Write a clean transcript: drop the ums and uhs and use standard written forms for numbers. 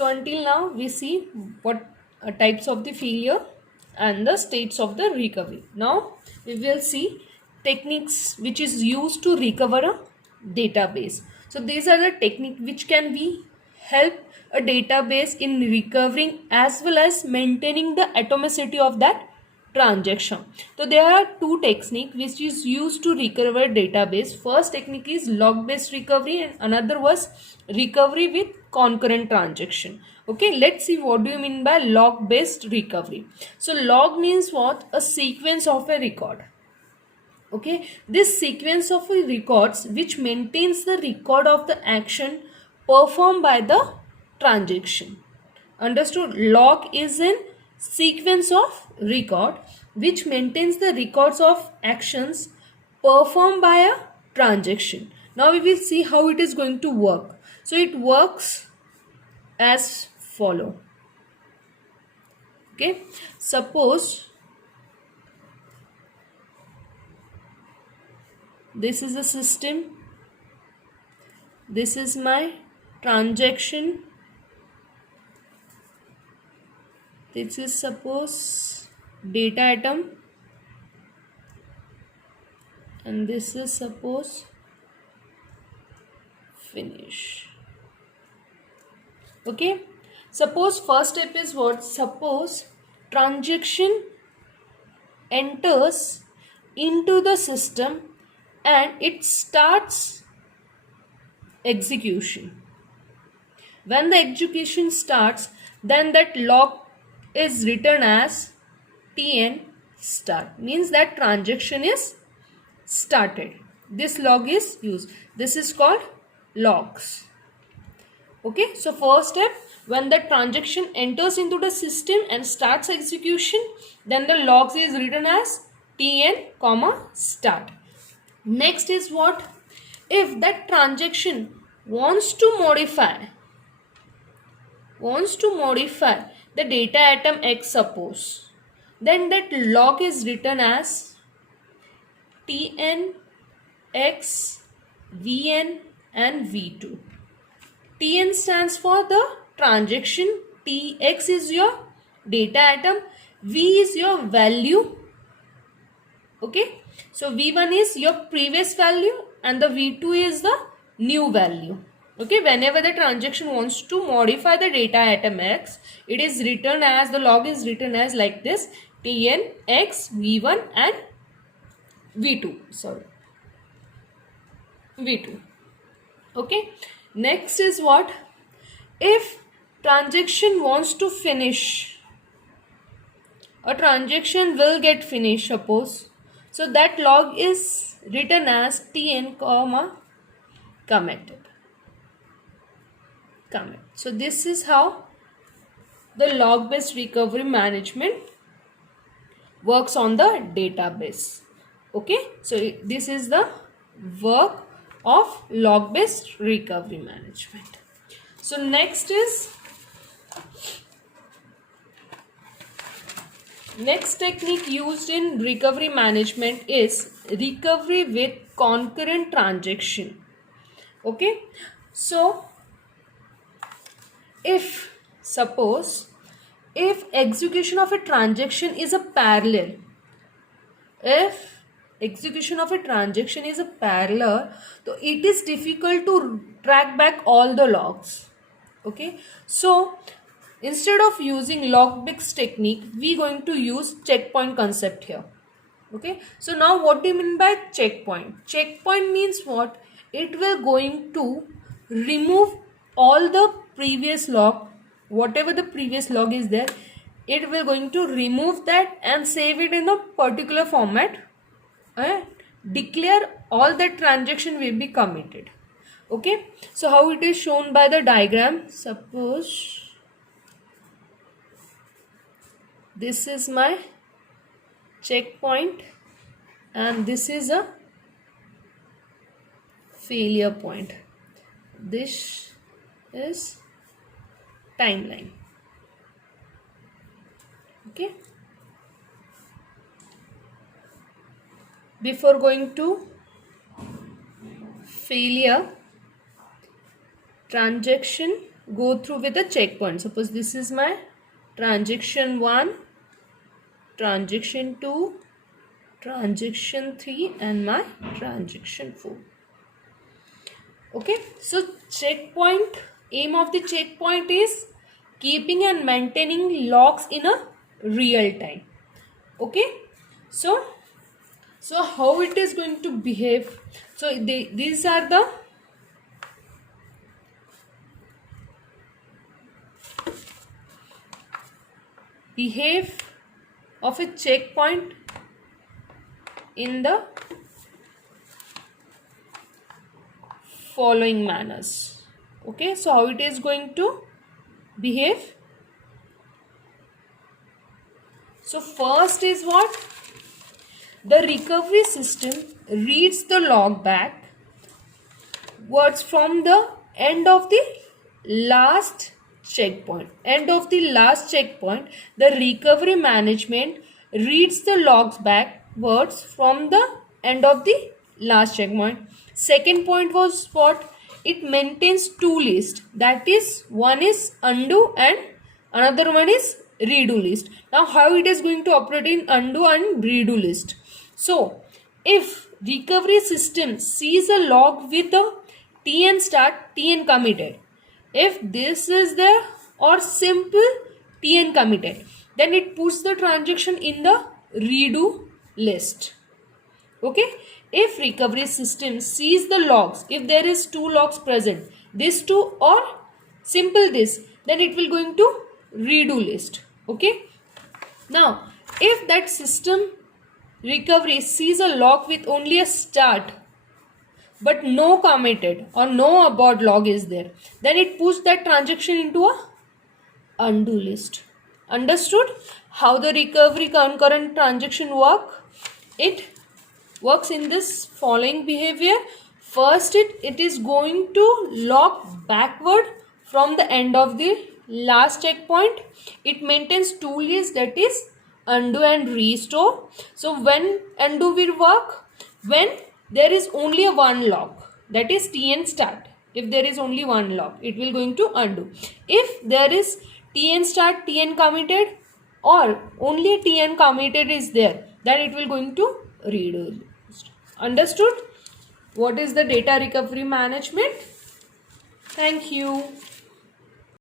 So until now we see what types of the failure and the states of the recovery. Now we will see techniques which is used to recover a database. So these are the techniques which can be help a database in recovering as well as maintaining the atomicity of that transaction. So there are two techniques which is used to recover database. First technique is log based recovery and another was recovery with concurrent transaction. Okay, let's see what do you mean by log based recovery. So log means what? A sequence of a record. Okay, this sequence of records which maintains the record of the action performed by the transaction. Understood? Log is in sequence of record which maintains the records of actions performed by a transaction. Now we will see how it is going to work. So it works as follow. Okay, suppose this is a system, this is my transaction, this is suppose data item, and this is suppose finish. Okay, suppose first step is what? Suppose transaction enters into the system and it starts execution. When the execution starts, then that log is written as tn start, means that transaction is started. This log is used. This is called logs. Okay, so first step, when the transaction enters into the system and starts execution, then the logs is written as tn comma start. Next is what? If that transaction wants to modify the data item x, suppose, then that log is written as tn x vn and v2. tn stands for the transaction, tx is your data item, v is your value. Okay, so v1 is your previous value and the v2 is the new value. Okay, whenever the transaction wants to modify the data item x, it is written as, the log is written as like this, tn x v1 and v2, sorry, v2. Okay, next is what? If transaction wants to finish, a transaction will get finished, suppose, so that log is written as tn comma committed. Commit. So this is how the log based recovery management works on the database. Okay, so this is the work of log based recovery management. So next technique used in recovery management is recovery with concurrent transaction. Okay, so if suppose if execution of a transaction is a parallel, so it is difficult to track back all the logs. Okay, so instead of using log based technique, we going to use checkpoint concept here. Okay, so now what do you mean by checkpoint? Checkpoint means what? It will going to remove all the previous log, whatever the previous log is there, it will going to remove that and save it in a particular format. Declare all the transaction will be committed. Okay, so how it is shown by the diagram? Suppose this is my checkpoint and this is a failure point. This is timeline. Okay, before going to failure, transaction go through with a checkpoint. Suppose this is my transaction 1, transaction 2, transaction 3 and my transaction 4. Okay, so checkpoint, aim of the checkpoint is keeping and maintaining logs in a real time. Okay, so how it is going to behave? So these are the behave of a checkpoint in the following manners. Okay, so how it is going to behave? So first is what? The recovery system reads the log back words from the end of the last checkpoint. End of the last checkpoint, the recovery management reads the logs back words from the end of the last checkpoint. Second point was what? It maintains two lists. That is, one is undo and another one is redo list. Now how it is going to operate in undo and redo list? So if recovery system sees a log with the tn start, tn committed, if this is there or simple tn committed, then it puts the transaction in the redo list. Okay, if recovery system sees the logs, if there is two logs present, this two or simple this, then it will going to redo list. Okay, now if that system recovery sees a log with only a start but no committed or no abort log is there, then it puts that transaction into a undo list. Understood how the recovery concurrent transaction work? It works in this following behavior. First, it is going to log backward from the end of the last checkpoint. It maintains two lists, that is undo and restore. So when undo will work? When there is only a one log, that is tn start. If there is only one log, it will going to undo. If there is tn start, tn committed or only tn committed is there, then it will going to redo. Understood what is the data recovery management? Thank you.